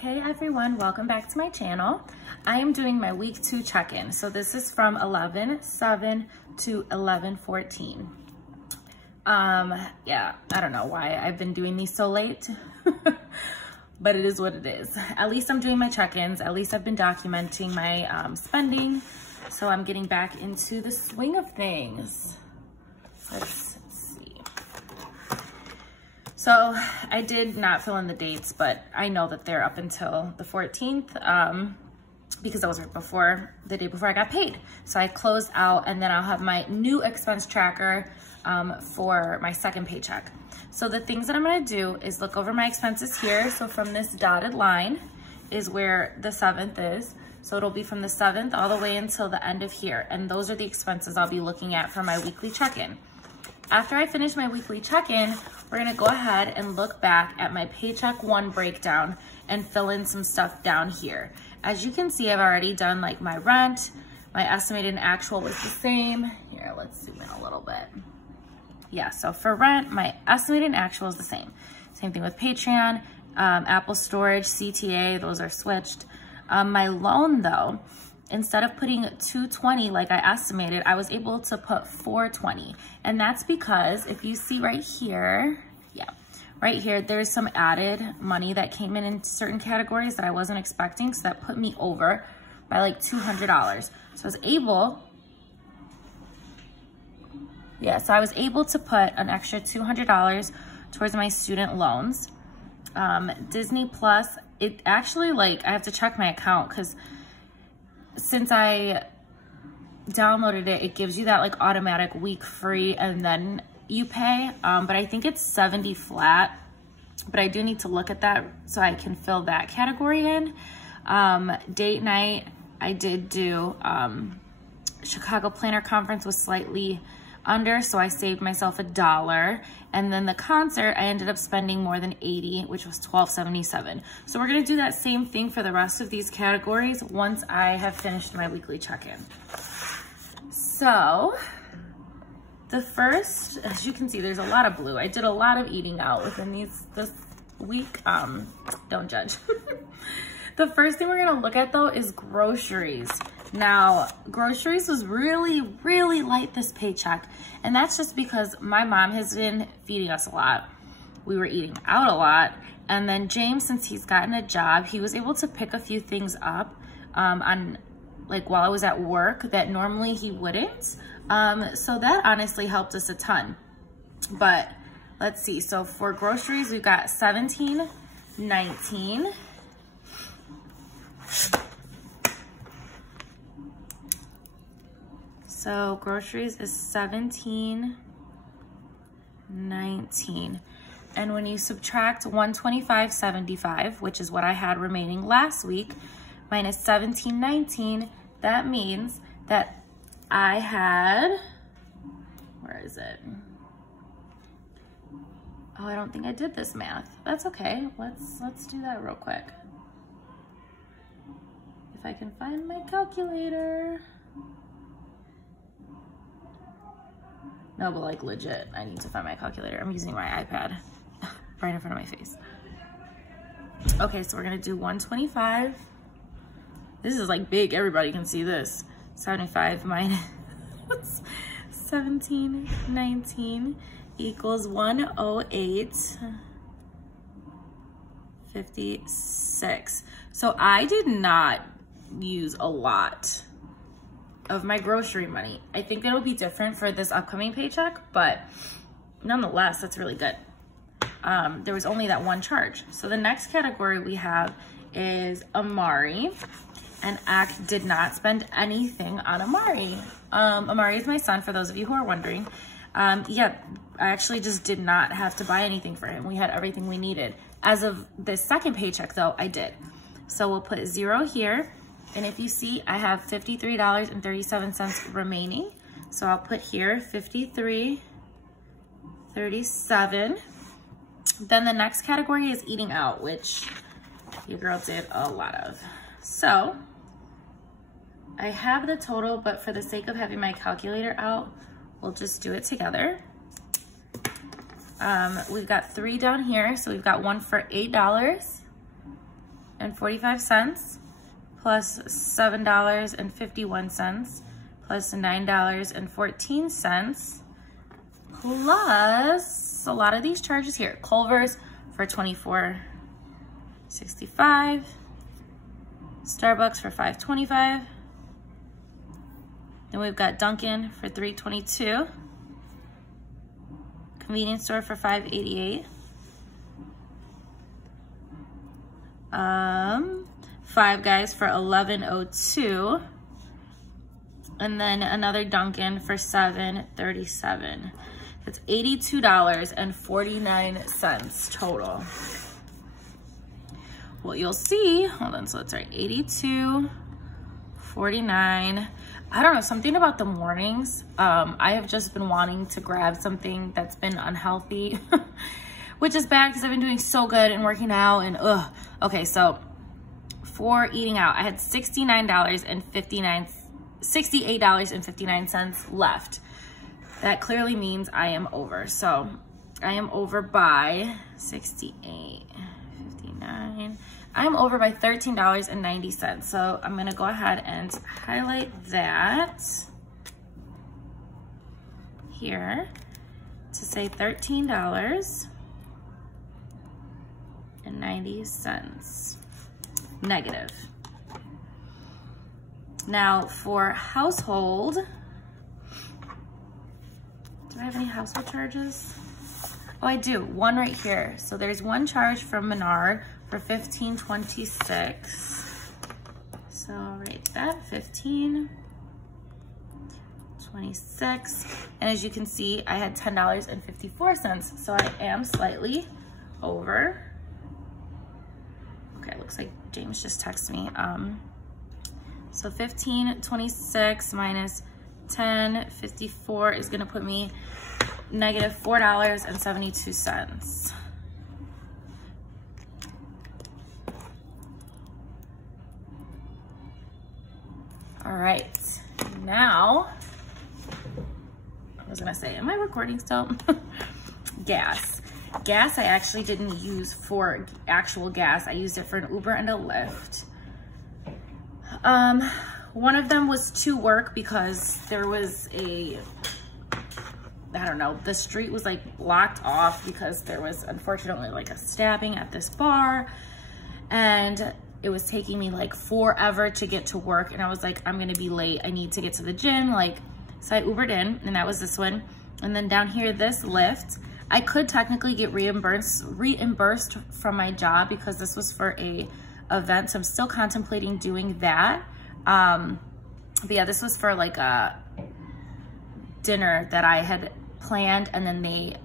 Hey everyone, welcome back to my channel. I am doing my week 2 check-in. So this is from 11/7 to 11/14. Yeah, I don't know why I've been doing these so late, but it is what it is. At least I'm doing my check-ins. At least I've been documenting my spending. So I'm getting back into the swing of things. Let's see. So I did not fill in the dates, but I know that they're up until the 14th because that was right before, the day before I got paid. So I closed out, and then I'll have my new expense tracker for my second paycheck. So the things that I'm gonna do is look over my expenses here. So from this dotted line is where the 7th is. So it'll be from the 7th all the way until the end of here. And those are the expenses I'll be looking at for my weekly check-in. After I finish my weekly check-in, we're gonna go ahead and look back at my paycheck 1 breakdown and fill in some stuff down here. As you can see, I've already done like my rent, my estimated and actual was the same. Here, let's zoom in a little bit. Yeah, so for rent, my estimated and actual is the same. Same thing with Patreon, Apple Storage, CTA, those are switched. My loan though, instead of putting $220 like I estimated, I was able to put $420. And that's because if you see right here, yeah, right here, there's some added money that came in certain categories that I wasn't expecting. So that put me over by like $200. So I was able, yeah, so I was able to put an extra $200 towards my student loans. Disney Plus, it actually, like, I have to check my account because since I downloaded it, it gives you that like automatic week free and then you pay. But I think it's 70 flat, but I do need to look at that so I can fill that category in. Date night, I did do, Chicago Planner Conference was slightly under, so I saved myself $1. And then the concert, I ended up spending more than $80, which was $12.77. So we're gonna do that same thing for the rest of these categories once I have finished my weekly check-in. So the first, as you can see, there's a lot of blue. I did a lot of eating out within this week. Don't judge. The first thing we're gonna look at though is groceries. Now, groceries was really, really light this paycheck. And that's just because my mom has been feeding us a lot. We were eating out a lot. And then James, since he's gotten a job, he was able to pick a few things up on like while I was at work that normally he wouldn't. So that honestly helped us a ton. But let's see. So for groceries, we've got $17.19. So groceries is $17.19. And when you subtract $125.75, which is what I had remaining last week, minus $17.19, that means that I had, where is it? Oh, I don't think I did this math. That's okay. Let's do that real quick. If I can find my calculator. No, but like legit, I need to find my calculator. I'm using my iPad right in front of my face. Okay, so we're gonna do 125. This is like big, everybody can see this. 75 minus 1719 equals 108.56. So I did not use a lot of my grocery money. I think it'll be different for this upcoming paycheck, but nonetheless, that's really good. There was only that one charge. So the next category we have is Amari, and Ak did not spend anything on Amari. Amari is my son, for those of you who are wondering. Yeah, I actually just did not have to buy anything for him. We had everything we needed. As of the second paycheck though, I did. So we'll put 0 here. And if you see, I have $53.37 remaining. So I'll put here $53.37. Then the next category is eating out, which your girl did a lot of. So I have the total, but for the sake of having my calculator out, we'll just do it together. We've got 3 down here. So we've got one for $8. $7.45 plus $7.51 plus $9.14 plus a lot of these charges here. Culver's for $24.65, Starbucks for $5.25. Then we've got Dunkin' for $3.22, convenience store for $5.88. Five Guys for $11.02, and then another Dunkin' for $7.37. That's $82.49 total. What you'll see, hold on, so that's right, $82.49. I don't know, something about the mornings. I have just been wanting to grab something that's been unhealthy, which is bad because I've been doing so good and working out and ugh. Okay, so for eating out, I had $68.59 left. That clearly means I am over. So I am over by 68.59. I'm over by $13.90. So I'm gonna go ahead and highlight that here to say $13.90 negative. Now for household, do I have any household charges? Oh, I do, one right here. So there's one charge from Menard for $15.26. So I'll write that, $15.26. And as you can see, I had $10.54. So I am slightly over. Okay, looks like James just texted me. So $15.26 minus $10.54 is gonna put me negative $4.72. All right, now, I was gonna say, am I recording still? Gas. Gas I actually didn't use for actual gas. I used it for an Uber and a Lyft. One of them was to work because there was I don't know, the street was like blocked off because there was unfortunately like a stabbing at this bar, and it was taking me like forever to get to work, and I was like, I'm gonna be late, I need to get to the gym, like, so I Ubered in, and that was this one. And then down here, this Lyft, I could technically get reimbursed from my job because this was for a event, so I'm still contemplating doing that. But yeah, this was for like a dinner that I had planned, and then they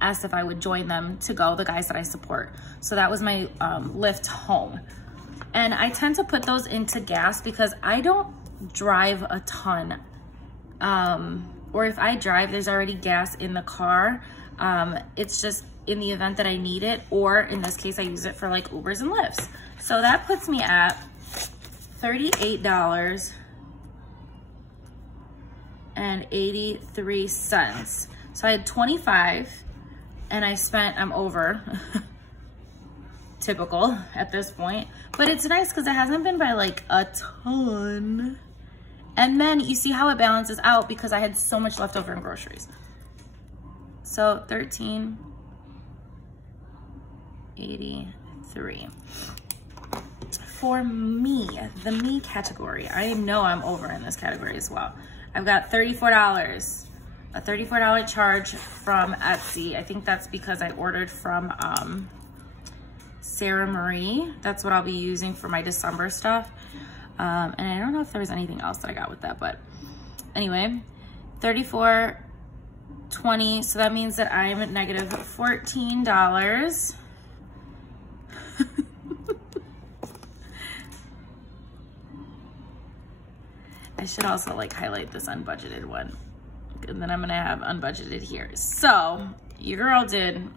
asked if I would join them to go, the guys that I support. So that was my Lyft home. And I tend to put those into gas because I don't drive a ton. Or if I drive, there's already gas in the car. It's just in the event that I need it, or in this case, I use it for like Ubers and Lyfts. So that puts me at $38.83. So I had 25 and I spent, I'm over, typical at this point, but it's nice because it hasn't been by like a ton. And then you see how it balances out because I had so much left over in groceries. So $13.83. For me, the me category, I know I'm over in this category as well. I've got $34, a $34 charge from Etsy. I think that's because I ordered from Sarah Marie. That's what I'll be using for my December stuff. And I don't know if there was anything else that I got with that, but anyway, $34.20. So that means that I'm at negative $14. I should also like highlight this unbudgeted one, and then I'm gonna have unbudgeted here. So your girl did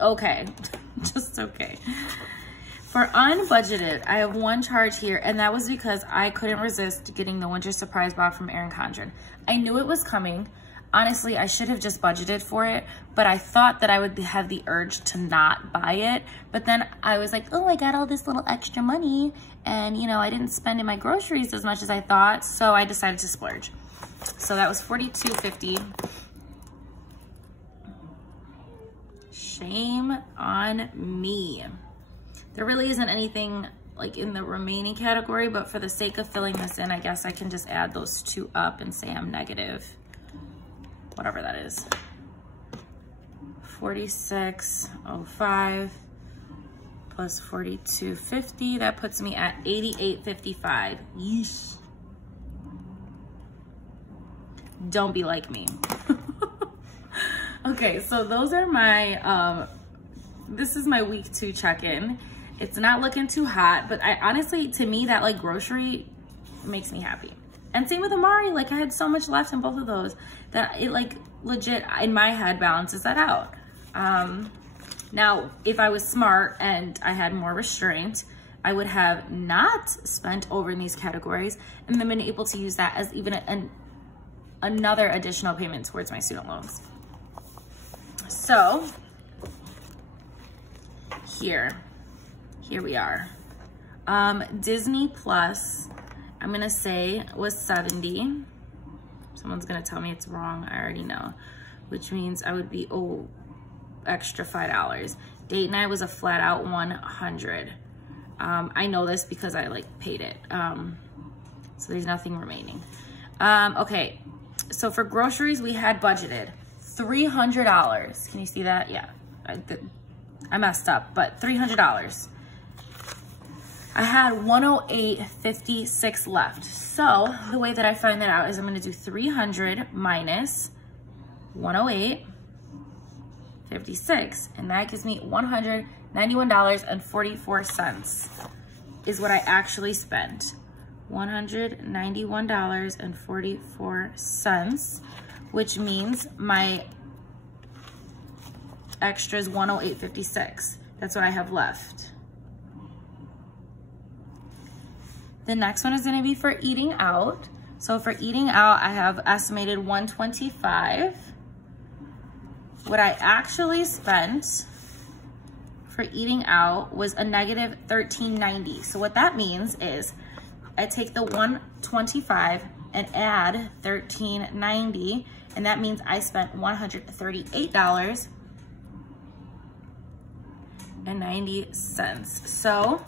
okay, just okay. For unbudgeted, I have one charge here, and that was because I couldn't resist getting the winter surprise box from Erin Condren. I knew it was coming. Honestly, I should have just budgeted for it, but I thought that I would have the urge to not buy it. But then I was like, oh, I got all this little extra money and, you know, I didn't spend in my groceries as much as I thought, so I decided to splurge. So that was $42.50. Shame on me. There really isn't anything like in the remaining category, but for the sake of filling this in, I guess I can just add those two up and say I'm negative, whatever that is. 46.05 plus 42.50, that puts me at 88.55. Yeesh. Don't be like me. Okay, so those are my, this is my week 2 check-in. It's not looking too hot, but I honestly, to me, that like grocery makes me happy. And same with Amari, like I had so much left in both of those that it like legit in my head balances that out. Now, if I was smart and I had more restraint, I would have not spent over in these categories and then been able to use that as even another additional payment towards my student loans. So here we are. Disney Plus, I'm gonna say was 70. Someone's gonna tell me it's wrong, I already know, which means I would be, oh, extra $5. Date night was a flat out 100. I know this because I like paid it. So there's nothing remaining. Okay, so for groceries, we had budgeted $300. Can you see that? Yeah, I messed up, but $300. I had $108.56 left. So the way that I find that out is I'm gonna do 300 minus 108.56, and that gives me $191.44 is what I actually spent. $191.44, which means my extra is 108.56. That's what I have left. The next one is gonna be for eating out. So for eating out, I have estimated $125. What I actually spent for eating out was a negative $13.90. So what that means is I take the $125 and add $13.90, and that means I spent $138.90. So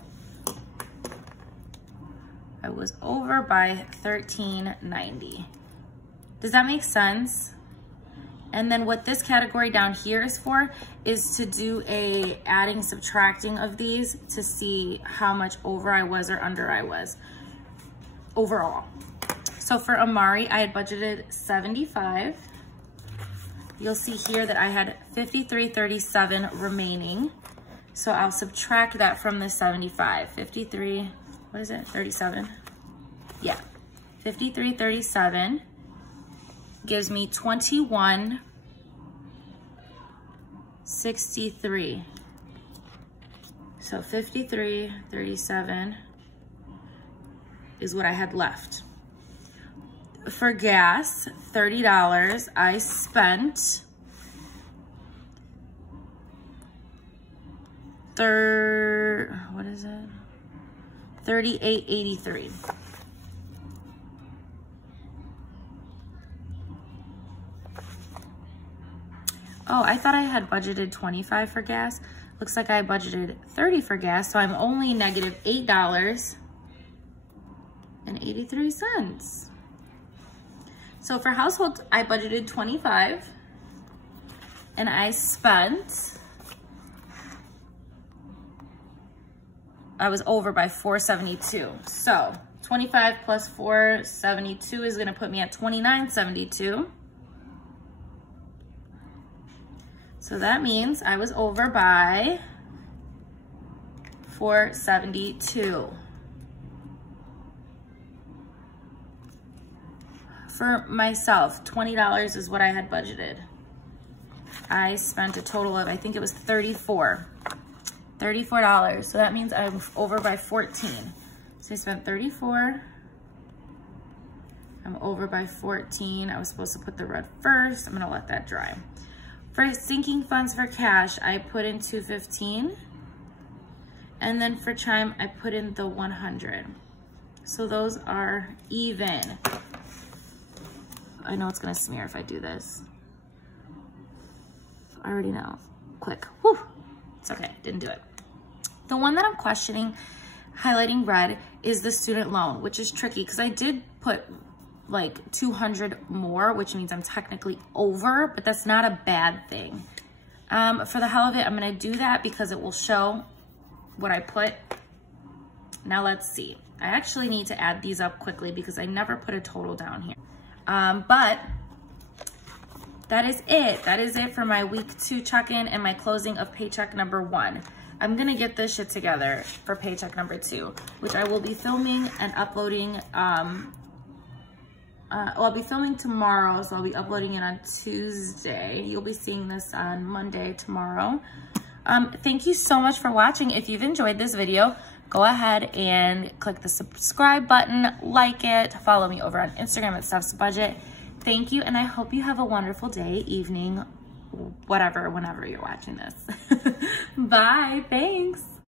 I was over by $13.90. Does that make sense? And then what this category down here is for is to do a adding, subtracting of these to see how much over I was or under I was overall. So for Amari, I had budgeted 75. You'll see here that I had 53.37 remaining. So I'll subtract that from the 75. 53, what is it, 37? Yeah, 53.37 gives me 21.63. So 53.37 is what I had left. For gas, $30, I spent what is it? $38.83. Oh, I thought I had budgeted $25 for gas. Looks like I budgeted $30 for gas, so I'm only negative $8.83. So for household, I budgeted $25 and I spent, I was over by $4.72. So 25 plus $4.72 is gonna put me at $29.72. So that means I was over by $4.72. For myself, $20 is what I had budgeted. I spent a total of, I think it was $34. So that means I'm over by 14. So I spent 34 I'm over by 14. I was supposed to put the red first. I'm gonna let that dry. For sinking funds for cash, I put in 215. And then for chime, I put in the 100. So those are even. I know it's gonna smear if I do this. I already know. Quick. Whew. It's okay, didn't do it. The one that I'm questioning, highlighting red, is the student loan, which is tricky because I did put like 200 more, which means I'm technically over, but that's not a bad thing. For the hell of it, I'm gonna do that because it will show what I put. Now let's see. I actually need to add these up quickly because I never put a total down here. But that is it. That is it for my week 2 check-in and my closing of paycheck number 1. I'm gonna get this shit together for paycheck number 2, which I will be filming and uploading. I'll be filming tomorrow, so I'll be uploading it on Tuesday. You'll be seeing this on Monday tomorrow. Thank you so much for watching. If you've enjoyed this video, go ahead and click the subscribe button, like it, follow me over on Instagram at Steph's Budget. Thank you, and I hope you have a wonderful day, evening, whatever, whenever you're watching this. Bye, thanks.